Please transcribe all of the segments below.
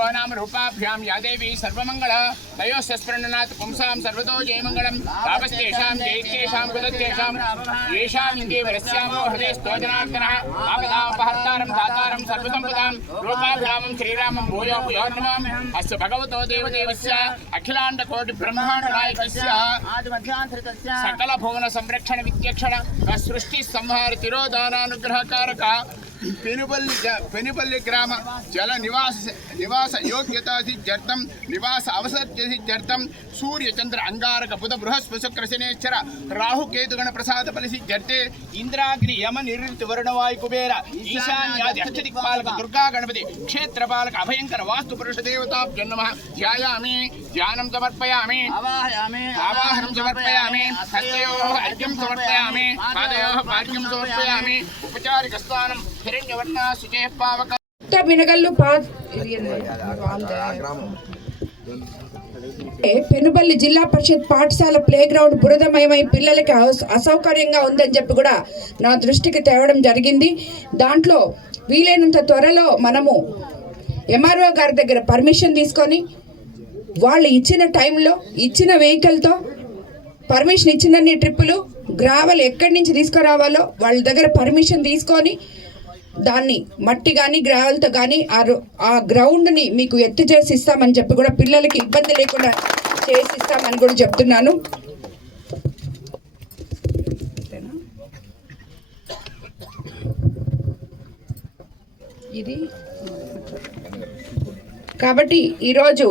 भगवो नाम रूपाभ्यां या देवी सर्वमंगल तयोस्य स्पृणनाथ पुंसां सर्वतो जयमंगलम तापस्तेषां जयित्येषां कुदत्येषां येषां देवरस्यामो हृदये स्तोजनार्दनः आपदापहर्तारं दातारं सर्वसंपदां रूपाभ्यामं श्रीरामं भूयो भूयो नमामि अस्य भगवतो देवदेवस्य अखिलांड कोटि ब्रह्मांड नायकस्य सकल भुवन संरक्षण विद्यक्षण सृष्टि संहार तिरोधानानुग्रहकारक पेनुपल्ली ग्राम जल निवास योग्यता सिद्ध्यर्थं निवास अवसर सिद्ध्यर्थं सूर्य चंद्र अंगारक बुध बृहस्पति शुक्र शनेश्वर राहु केतुगण प्रसाद फल सिद्ध्यर्थे इंद्राग्नि यम निवृत्ति वरुण वायु कुबेर ईशान्यादि अष्टदिक्पालक दुर्गा गणपति क्षेत्रपालक अभयंकर वास्तु पुरुष देवताभ्यो नमः ध्यायामि ध्यानं समर्पयामि आवाहनं समर्पयामि हस्तयोः अर्घ्यं समर्पयामि पादयोः पार्घ्यं समर्पयामि उपचारिक स्नानं हिरण्यवर्णा शुचेः पावक मिनगल्लु పెనుబల్లి జిల్లా పరిషత్ పాఠశాల ప్లే గ్రౌండ్ బురదమయమై పిల్లలకి అసౌకర్యంగా ఉందని చెప్పి కూడా నా దృష్టికి తేవడం జరిగింది. దాంట్లో వీలైనంత త్వరలో మనము ఎంఆర్ఓ గారి దగ్గర పర్మిషన్ తీసుకొని వాళ్ళు ఇచ్చిన టైంలో ఇచ్చిన వెహికల్తో పర్మిషన్ ఇచ్చినన్ని ట్రిప్పులు గ్రావెల్ ఎక్కడి నుంచి తీసుకురావాలో వాళ్ళ దగ్గర పర్మిషన్ తీసుకొని దాన్ని మట్టి కానీ గ్రావెల్తో కానీ ఆ గ్రౌండ్ని మీకు ఎత్తి చేసి ఇస్తామని చెప్పి కూడా పిల్లలకి ఇబ్బంది లేకుండా చేసి ఇస్తామని కూడా చెప్తున్నాను. ఇది కాబట్టి ఈరోజు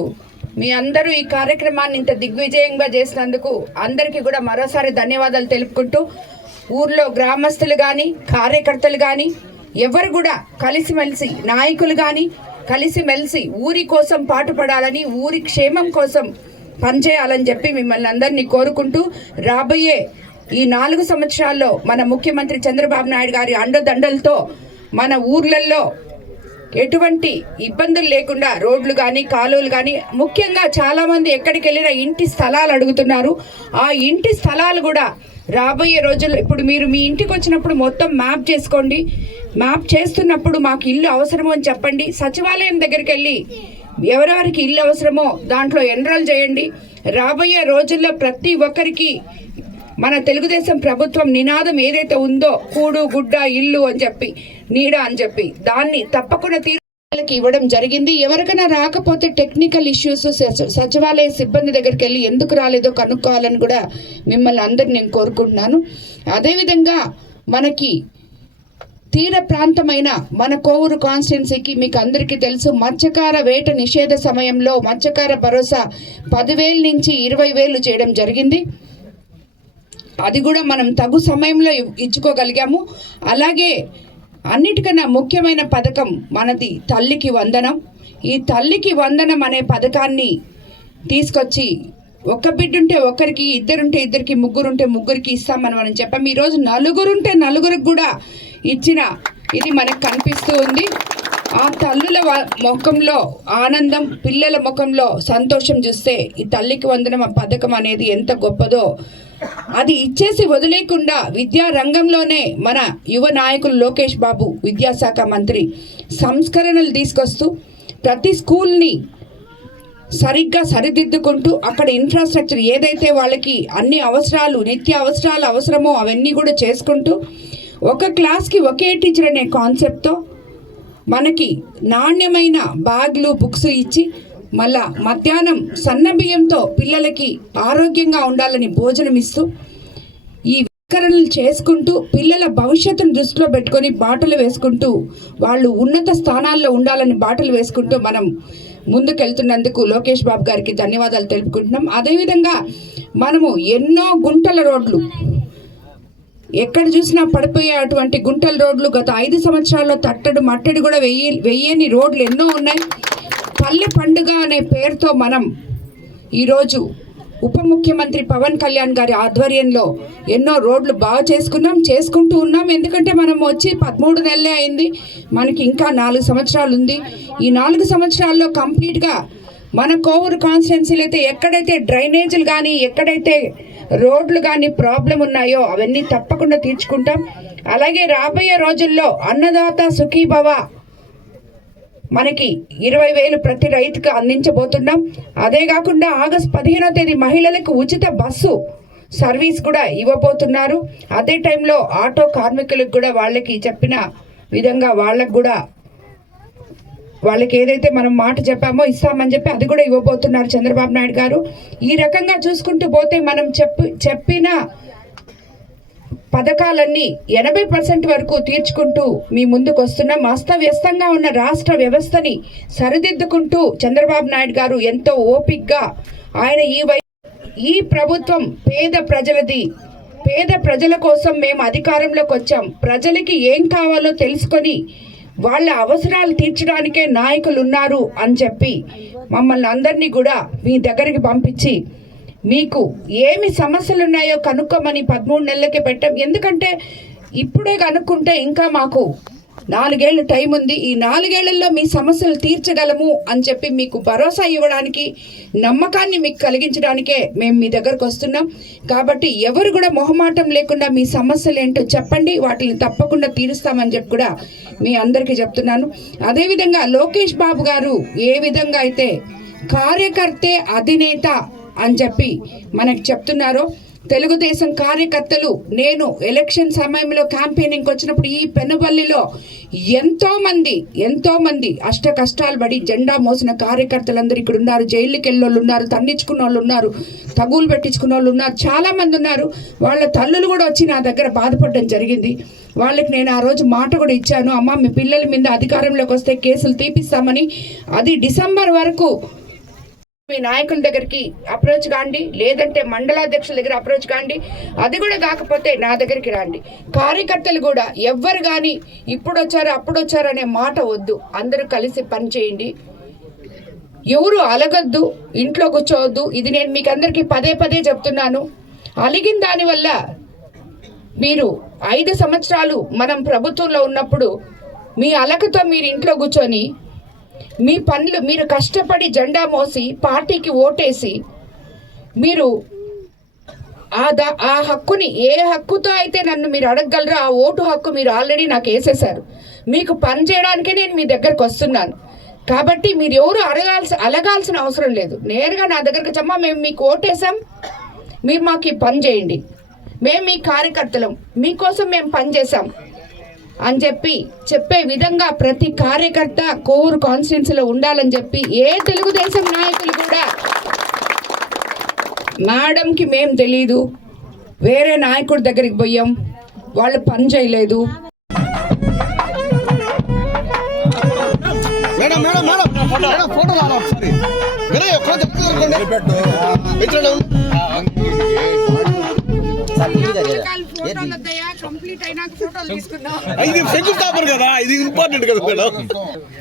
మీ అందరూ ఈ కార్యక్రమాన్ని ఇంత దిగ్విజయంగా చేసినందుకు అందరికీ కూడా మరోసారి ధన్యవాదాలు తెలుపుకుంటూ ఊర్లో గ్రామస్తులు కానీ కార్యకర్తలు కానీ ఎవరు కూడా కలిసిమెలిసి నాయకులు కానీ కలిసిమెలిసి ఊరి కోసం పాటుపడాలని ఊరి క్షేమం కోసం పనిచేయాలని చెప్పి మిమ్మల్ని అందరినీ కోరుకుంటూ రాబోయే ఈ 4 సంవత్సరాల్లో మన ముఖ్యమంత్రి చంద్రబాబు నాయుడు గారి అండదండలతో మన ఊర్లలో ఎటువంటి ఇబ్బందులు లేకుండా రోడ్లు కానీ కాలువలు కానీ ముఖ్యంగా చాలామంది ఎక్కడికి వెళ్ళినా ఇంటి స్థలాలు అడుగుతున్నారు. ఆ ఇంటి స్థలాలు కూడా రాబోయే రోజుల్లో ఇప్పుడు మీరు మీ ఇంటికి వచ్చినప్పుడు మొత్తం మ్యాప్ చేసుకోండి. మ్యాప్ చేస్తున్నప్పుడు మాకు ఇల్లు అవసరమో అని చెప్పండి. సచివాలయం దగ్గరికి వెళ్ళి ఎవరెవరికి ఇల్లు అవసరమో దాంట్లో ఎన్రోల్ చేయండి. రాబోయే రోజుల్లో ప్రతి ఒక్కరికి మన తెలుగుదేశం ప్రభుత్వం నినాదం ఏదైతే ఉందో కూడు గుడ్డ ఇల్లు అని చెప్పి నీడ అని చెప్పి దాన్ని తప్పకుండా తీర్మానాలకి ఇవ్వడం జరిగింది. ఎవరికైనా రాకపోతే టెక్నికల్ ఇష్యూస్ సచివాలయ సిబ్బంది దగ్గరికి వెళ్ళి ఎందుకు రాలేదో కనుక్కోవాలని కూడా మిమ్మల్ని అందరిని నేను కోరుకుంటున్నాను. అదేవిధంగా మనకి తీర ప్రాంతమైన మన కోవూరు కాన్స్టిట్యున్సీకి మీకు అందరికీ తెలుసు మత్స్యకార వేట నిషేధ సమయంలో మత్స్యకార భరోసా 10,000 నుంచి 20,000 చేయడం జరిగింది. అది కూడా మనం తగు సమయంలో ఇచ్చుకోగలిగాము. అలాగే అన్నిటికన్నా ముఖ్యమైన పథకం మనది తల్లికి వందనం. ఈ తల్లికి వందనం అనే పథకాన్ని తీసుకొచ్చి ఒక్క బిడ్డుంటే ఒక్కరికి, ఇద్దరుంటే ఇద్దరికి, ముగ్గురుంటే ముగ్గురికి ఇస్తామని మనం చెప్పాము. ఈరోజు నలుగురుంటే నలుగురికి కూడా ఇచ్చిన ఇది మనకు కనిపిస్తూ ఉంది. ఆ తల్లుల ముఖంలో ఆనందం, పిల్లల ముఖంలో సంతోషం చూస్తే ఈ తల్లికి వందనం పథకం అనేది ఎంత గొప్పదో అది ఇచ్చేసి వదిలేకుండా విద్యా రంగంలోనే మన యువ నాయకులు లోకేష్ బాబు విద్యాశాఖ మంత్రి సంస్కరణలు తీసుకొస్తూ ప్రతి స్కూల్ని సరిగ్గా సరిదిద్దుకుంటూ అక్కడ ఇన్ఫ్రాస్ట్రక్చర్ ఏదైతే వాళ్ళకి అన్ని అవసరాలు నిత్య అవసరాలు అవసరమో అవన్నీ కూడా చేసుకుంటూ ఒక క్లాస్కి ఒకే టీచర్ అనే కాన్సెప్ట్తో మనకి నాణ్యమైన బ్యాగ్లు బుక్స్ ఇచ్చి మళ్ళా మధ్యాహ్నం సన్న బియ్యంతో పిల్లలకి ఆరోగ్యంగా ఉండాలని భోజనం ఇస్తూ ఈ వికరణలు చేసుకుంటూ పిల్లల భవిష్యత్తును దృష్టిలో పెట్టుకొని బాటలు వేసుకుంటూ వాళ్ళు ఉన్నత స్థానాల్లో ఉండాలని బాటలు వేసుకుంటూ మనం ముందుకెళ్తున్నందుకు లోకేష్ బాబు గారికి ధన్యవాదాలు తెలుపుకుంటున్నాం. అదేవిధంగా మనము ఎన్నో గుంటల రోడ్లు ఎక్కడ చూసినా పడిపోయే అటువంటి గుంటల రోడ్లు గత 5 సంవత్సరాల్లో తట్టడు మట్టడి కూడా వెయ్యని రోడ్లు ఎన్నో ఉన్నాయి. పల్లె పండుగ అనే పేరుతో మనం ఈరోజు ఉప ముఖ్యమంత్రి పవన్ కళ్యాణ్ గారి ఆధ్వర్యంలో ఎన్నో రోడ్లు బాగా చేసుకుంటూ ఉన్నాం. ఎందుకంటే మనం వచ్చి 13 నెలలే అయింది, మనకి ఇంకా 4 సంవత్సరాలు ఉంది. ఈ 4 సంవత్సరాల్లో కంప్లీట్గా మన కోవూరు కాన్స్టిట్యున్సీలో అయితే ఎక్కడైతే డ్రైనేజీలు కానీ ఎక్కడైతే రోడ్లు కానీ ప్రాబ్లం ఉన్నాయో అవన్నీ తప్పకుండా తీర్చుకుంటాం. అలాగే రాబోయే రోజుల్లో అన్నదాత సుఖీభవ మనకి 20,000 ప్రతి రైతుకు అందించబోతున్నాం. అదే కాకుండా ఆగస్టు 15వ తేదీ మహిళలకు ఉచిత బస్సు సర్వీస్ కూడా ఇవ్వబోతున్నారు. అదే టైంలో ఆటో కార్మికులకు కూడా వాళ్ళకి చెప్పిన విధంగా వాళ్ళకి ఏదైతే మనం మాట చెప్పామో ఇస్తామని చెప్పి అది కూడా ఇవ్వబోతున్నారు చంద్రబాబు నాయుడు గారు. ఈ రకంగా చూసుకుంటూ పోతే మనం చెప్పిన పథకాలన్నీ 80% వరకు తీర్చుకుంటూ మీ ముందుకు వస్తున్నాం. అస్తవ్యస్తంగా ఉన్న రాష్ట్ర వ్యవస్థని సరిదిద్దుకుంటూ చంద్రబాబు నాయుడు గారు ఎంతో ఓపికగా ఆయన ఈ ప్రభుత్వం పేద ప్రజలది. పేద ప్రజల కోసం మేము అధికారంలోకి వచ్చాం. ప్రజలకి ఏం కావాలో తెలుసుకొని వాళ్ళ అవసరాలు తీర్చడానికే నాయకులు ఉన్నారు అని చెప్పి మమ్మల్ని అందరినీ కూడా మీ దగ్గరికి పంపించి మీకు ఏమి సమస్యలు ఉన్నాయో కనుక్కోమని 13 నెలలకే పెట్టాం. ఎందుకంటే ఇప్పుడే కనుక్కుంటే ఇంకా మాకు 4 ఏళ్ళు టైం ఉంది. ఈ 4 ఏళ్లలో మీ సమస్యలు తీర్చగలము అని చెప్పి మీకు భరోసా ఇవ్వడానికి, నమ్మకాన్ని మీకు కలిగించడానికే మేము మీ దగ్గరకు వస్తున్నాం. కాబట్టి ఎవరు కూడా మొహమాటం లేకుండా మీ సమస్యలు ఏంటో చెప్పండి, వాటిని తప్పకుండా తీరుస్తామని చెప్పి కూడా మీ అందరికీ చెప్తున్నాను. అదేవిధంగా లోకేష్ బాబు గారు ఏ విధంగా అయితే కార్యకర్తే అధినేత అని చెప్పి మనకు చెప్తున్నారో, తెలుగుదేశం కార్యకర్తలు నేను ఎలక్షన్ సమయంలో క్యాంపెయినింగ్ వచ్చినప్పుడు ఈ పెనుబల్లిలో ఎంతో మంది అష్ట కష్టాలు పడి జెండా మోసిన కార్యకర్తలందరూ ఇక్కడ ఉన్నారు. జైలుకి వెళ్ళోళ్ళు ఉన్నారు, తన్నించుకున్న వాళ్ళు ఉన్నారు, తగులు పెట్టించుకున్న వాళ్ళు ఉన్నారు, చాలా మంది ఉన్నారు. వాళ్ళ తల్లులు కూడా వచ్చి నా దగ్గర బాధపడడం జరిగింది. వాళ్ళకి నేను ఆ రోజు మాట కూడా ఇచ్చాను, అమ్మ మీ పిల్లల మీద అధికారంలోకి వస్తే కేసులు తీపిస్తామని. అది డిసెంబర్ వరకు మీ నాయకుల దగ్గరికి అప్రోచ్ కాండి, లేదంటే మండలాధ్యక్షుల దగ్గర అప్రోచ్ కాండి. అది కూడా కాకపోతే నా దగ్గరికి రండి. కార్యకర్తలు కూడా ఎవ్వరు కానీ ఇప్పుడు వచ్చారు అప్పుడు వచ్చారు అనే మాట వద్దు. అందరూ కలిసి పనిచేయండి. ఎవరు అలగద్దు, ఇంట్లో కూర్చోవద్దు. ఇది నేను మీకు అందరికీ పదే చెప్తున్నాను. అలిగిన దానివల్ల మీరు 5 సంవత్సరాలు మనం ప్రభుత్వంలో ఉన్నప్పుడు మీ అలకతో మీరు ఇంట్లో కూర్చొని మీ పనులు మీరు కష్టపడి జెండా మోసి పార్టీకి ఓటేసి మీరు ఆ హక్కుని ఏ హక్కుతో అయితే నన్ను మీరు అడగగలరో ఆ ఓటు హక్కు మీరు ఆల్రెడీ నాకు వేసేశారు. మీకు పని చేయడానికే నేను మీ దగ్గరకు వస్తున్నాను. కాబట్టి మీరు ఎవరు అలగాల్సిన అవసరం లేదు. నేరుగా నా దగ్గరకు వచ్చమ్మా మేము మీకు ఓటేసాం, మీరు మాకు ఈ పని చేయండి, మేము మీ కార్యకర్తలం, మీకోసం మేము పనిచేసాం అని చెప్పే విధంగా ప్రతి కార్యకర్త కోవూరు కాన్స్టిట్యున్సీలో ఉండాలని చెప్పి ఏ తెలుగుదేశం నాయకులు కూడా మేడంకి మేము తెలీదు, వేరే నాయకుడి దగ్గరికి పోయాం, వాళ్ళు పని చేయలేదు.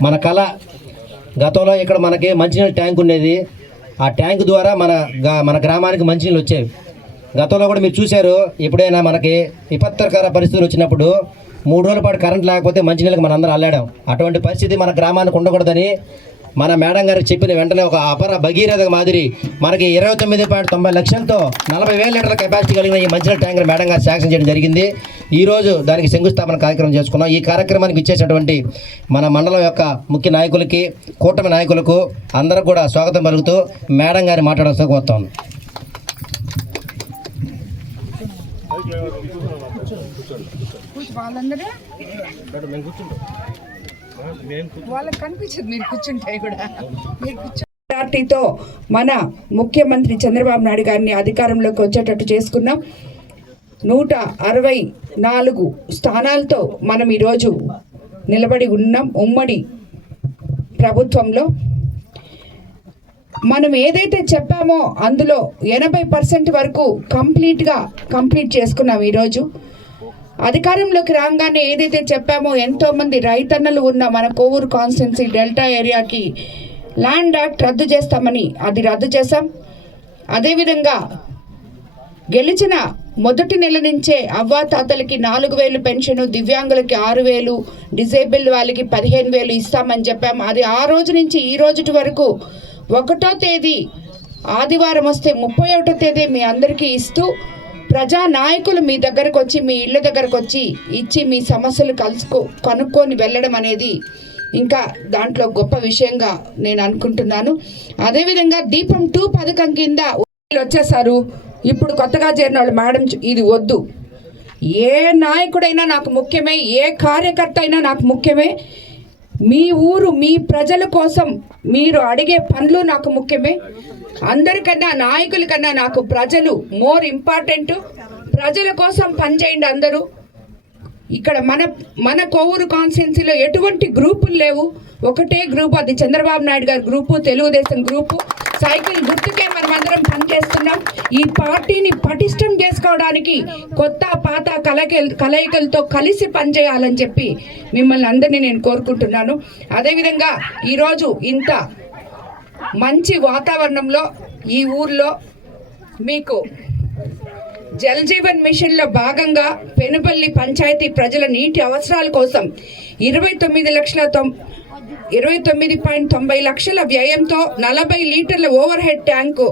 మన కళ గతంలో ఇక్కడ మనకి మంచినీళ్ళ ట్యాంక్ ఉండేది. ఆ ట్యాంక్ ద్వారా మన గ్రామానికి మంచినీళ్ళు వచ్చేవి. గతంలో కూడా మీరు చూశారు, ఎప్పుడైనా మనకి విపత్కర పరిస్థితులు వచ్చినప్పుడు 3 రోజుల పాటు కరెంట్ లేకపోతే మంచినీళ్ళకి మన అందరూ అల్లాడాం. అటువంటి పరిస్థితి మన గ్రామానికి ఉండకూడదని మన మేడం గారికి చెప్పిన వెంటనే ఒక అపర భగీరథ మాదిరి మనకి 29.90 లక్షలతో 40,000 లీటర్ల కెపాసిటీ కలిగిన ఈ మంచినీళ్ళ ట్యాంకర్ మేడం గారు శాంక్షన్ చేయడం జరిగింది. ఈరోజు దానికి శంకుస్థాపన కార్యక్రమం చేసుకున్నాం. ఈ కార్యక్రమానికి ఇచ్చేసినటువంటి మన మండలం యొక్క ముఖ్య నాయకులకి, కూటమి నాయకులకు అందరూ కూడా స్వాగతం పలుకుతూ మేడం గారి మాట్లాడాల్సిన కోరుతాం. పార్టీతో మన ముఖ్యమంత్రి చంద్రబాబు నాయుడు గారిని అధికారంలోకి వచ్చేటట్టు చేసుకున్నాం. 164 స్థానాలతో మనం ఈరోజు నిలబడి ఉన్నాం. ఉమ్మడి ప్రభుత్వంలో మనం ఏదైతే చెప్పామో అందులో 80% వరకు కంప్లీట్ చేసుకున్నాం. ఈరోజు అధికారంలోకి రాగానే ఏదైతే చెప్పామో ఎంతోమంది రైతన్నలు ఉన్న మన కోవూరు కాన్స్టిట్యున్సీ డెల్టా ఏరియాకి ల్యాండ్ యాక్ట్ రద్దు చేస్తామని అది రద్దు చేశాం. అదేవిధంగా గెలిచిన మొదటి నెల నుంచే అవ్వాతాతలకి 4,000 పెన్షన్, దివ్యాంగులకి 6,000, డిజేబుల్ వాళ్ళకి 15,000 ఇస్తామని చెప్పాం. అది ఆ రోజు నుంచి ఈ రోజు వరకు 1వ తేదీ ఆదివారం వస్తే 31వ తేదీ మీ అందరికీ ఇస్తూ ప్రజా నాయకులు మీ దగ్గరకు వచ్చి మీ ఇళ్ళ దగ్గరకు వచ్చి ఇచ్చి మీ సమస్యలు కనుక్కొని వెళ్ళడం అనేది ఇంకా దాంట్లో గొప్ప విషయంగా నేను అనుకుంటున్నాను. అదేవిధంగా దీపం 2 పథకం కింద వచ్చేసారు. ఇప్పుడు కొత్తగా చేరిన వాళ్ళు మేడం ఇది వద్దు, ఏ నాయకుడైనా నాకు ముఖ్యమే, ఏ కార్యకర్త అయినా నాకు ముఖ్యమే, మీ ఊరు మీ ప్రజల కోసం మీరు అడిగే పనులు నాకు ముఖ్యమే, అందరికన్నా నాయకుల కన్నా నాకు ప్రజలు మోర్ ఇంపార్టెంట్, ప్రజల కోసం పనిచేయండి అందరూ. ఇక్కడ మన కోవూరు కాన్స్టిట్యున్సీలో ఎటువంటి గ్రూపులు లేవు, ఒకటే గ్రూప్, అది చంద్రబాబు నాయుడు గారి గ్రూపు, తెలుగుదేశం గ్రూపు. సైకిల్ గుర్తుకే మనమందరం పనిచేస్తున్నాం. ఈ పార్టీని పటిష్టం చేసుకోవడానికి కొత్త పాత కలయికలతో కలిసి పనిచేయాలని చెప్పి మిమ్మల్ని అందరినీ నేను కోరుకుంటున్నాను. అదేవిధంగా ఈరోజు ఇంత మంచి వాతావరణంలో ఈ ఊర్లో మీకు జల్ జీవన్ మిషన్లో భాగంగా పెనుపల్లి పంచాయతీ ప్రజల నీటి అవసరాల కోసం 29.90 లక్షల వ్యయంతో 40 లీటర్ల ఓవర్ హెడ్ ట్యాంకు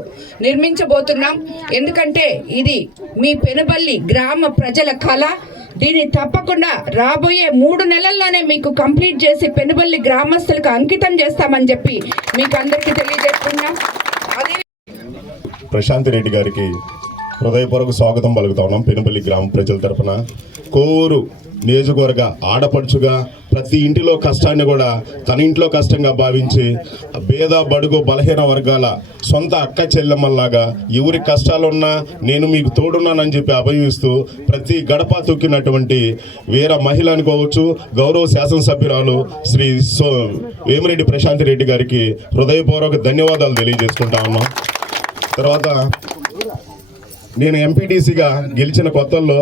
నిర్మించబోతున్నాం. ఎందుకంటే ఇది మీ పెనుపల్లి గ్రామ ప్రజల కళ. దీన్ని తప్పకుండా రాబోయే 3 నెలల్లోనే మీకు కంప్లీట్ చేసి పెనుపల్లి గ్రామస్తులకు అంకితం చేస్తామని చెప్పి మీకు అందరికీ తెలియజేస్తున్నాం. అదే ప్రశాంత్ రెడ్డి గారికి హృదయపూర్వక స్వాగతం పలుకుతా ఉన్నాం. పెనుపల్లి గ్రామ ప్రజల తరఫున కోవూరు నియోజకవర్గ ఆడపడుచుగా ప్రతి ఇంటిలో కష్టాన్ని కూడా తన ఇంట్లో కష్టంగా భావించి పేద బడుగు బలహీన వర్గాల సొంత అక్క చెల్లెమ్మల్లాగా ఎవరి కష్టాలున్నా నేను మీకు తోడున్నానని చెప్పి అభయిస్తూ ప్రతి గడప తొక్కినటువంటి వీర మహిళ అనుకోవచ్చు గౌరవ శాసనసభ్యురాలు శ్రీ వేమిరెడ్డి ప్రశాంత్ రెడ్డి గారికి హృదయపూర్వక ధన్యవాదాలు తెలియజేసుకుంటా ఉన్నాం. తర్వాత నేను ఎంపీటీసీగా గెలిచిన కొత్తల్లో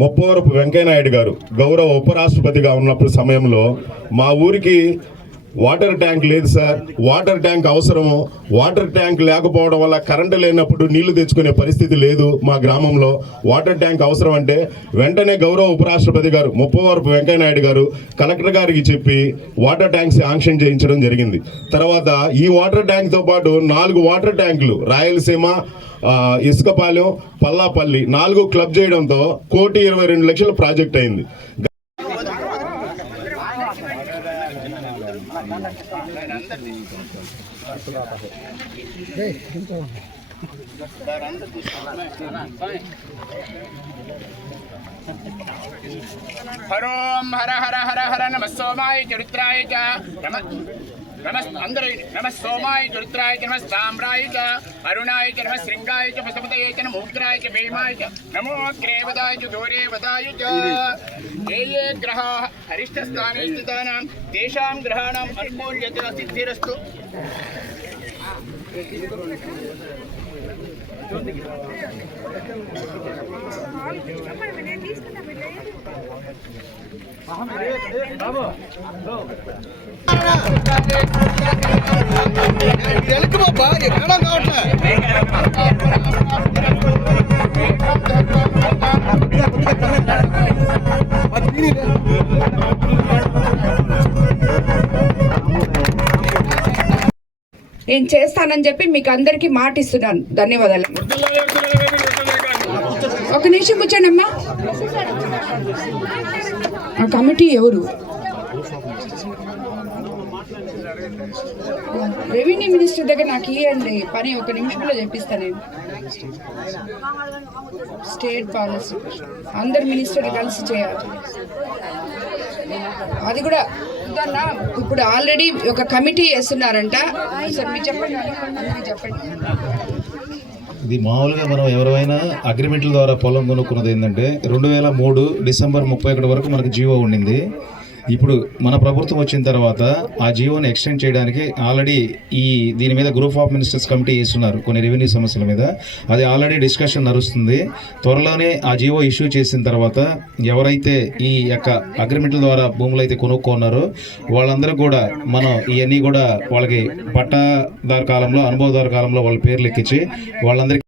ముప్పవరపు వెంకయ్యనాయుడు గారు గౌరవ ఉపరాష్ట్రపతిగా ఉన్నప్పుడు సమయంలో మా ఊరికి వాటర్ ట్యాంక్ లేదు సార్, వాటర్ ట్యాంక్ అవసరము, వాటర్ ట్యాంక్ లేకపోవడం వల్ల కరెంటు లేనప్పుడు నీళ్లు తెచ్చుకునే పరిస్థితి లేదు మా గ్రామంలో, వాటర్ ట్యాంక్ అవసరం అంటే వెంటనే గౌరవ ఉపరాష్ట్రపతి గారు ముప్పవరపు వెంకయ్యనాయుడు గారు కలెక్టర్ గారికి చెప్పి వాటర్ ట్యాంక్స్ శాంక్షన్ చేయించడం జరిగింది. తర్వాత ఈ వాటర్ ట్యాంక్తో పాటు 4 వాటర్ ట్యాంకులు రాయలసీమ, ఇసుకపాలెం, పల్లాపల్లి 4 క్లబ్ చేయడంతో 1,22,00,000 ప్రాజెక్ట్ అయింది. హరోం హర హర హర హర నమ సోమాయ చరిత్రాయ చ నమ సోమాయ చరిత్రాయ చ నమ సామ్రాయ చ అరుణాయ చ నమ శృంగాయ చ పశుపతయే చ నమో ఉగ్రాయ చ భీమాయ చ నమో అగ్రేవదాయ చ దూరేవదాయ చ ఏ గ్రహాः హరిష్ఠస్థానే స్థితానాం తేషాం గ్రహాణాం అనుకూల్యత సిద్ధిరస్తు. తెలుగు బాబా ఎక్కడ కావట్లే నేను చేస్తానని చెప్పి మీకు అందరికీ మాట ఇస్తున్నాను. ధన్యవాదాలు. ఒక నిమిషం కూర్చోండి అమ్మా. ఆ కమిటీ ఎవరు? రెవెన్యూ మినిస్టర్ దగ్గర నాకు ఇవ్వండి పని, ఒక నిమిషంలో చెప్పిస్తాను నేను. స్టేట్ పాలసీ అందరు మినిస్టర్ కలిసి చేయాలి. అది కూడా ఇప్పుడు ఆల్రెడీ ఒక కమిటీ వేస్తున్నారంట. సార్ మీరు చెప్పండి, చెప్పండి. ఇది మామూలుగా మనం ఎవరైనా అగ్రిమెంట్ల ద్వారా పొలం కొనుక్కున్నది ఏంటంటే 2003 డిసెంబర్ 31 వరకు మనకు జీవో ఉండింది. ఇప్పుడు మన ప్రభుత్వం వచ్చిన తర్వాత ఆ జీవోని ఎక్స్టెండ్ చేయడానికి ఆల్రెడీ దీని మీద గ్రూప్ ఆఫ్ మినిస్టర్స్ కమిటీ వేస్తున్నారు కొన్ని రెవెన్యూ సమస్యల మీద. అది ఆల్రెడీ డిస్కషన్ నడుస్తుంది. త్వరలోనే ఆ జీవో ఇష్యూ చేసిన తర్వాత ఎవరైతే ఈ యొక్క అగ్రిమెంట్ల ద్వారా భూములు అయితే కొనుక్కున్నారో వాళ్ళందరూ కూడా మనం ఇవన్నీ కూడా వాళ్ళకి పట్టాదారు కాలంలో అనుభవదారు కాలంలో వాళ్ళ పేర్లు ఎక్కించి వాళ్ళందరికీ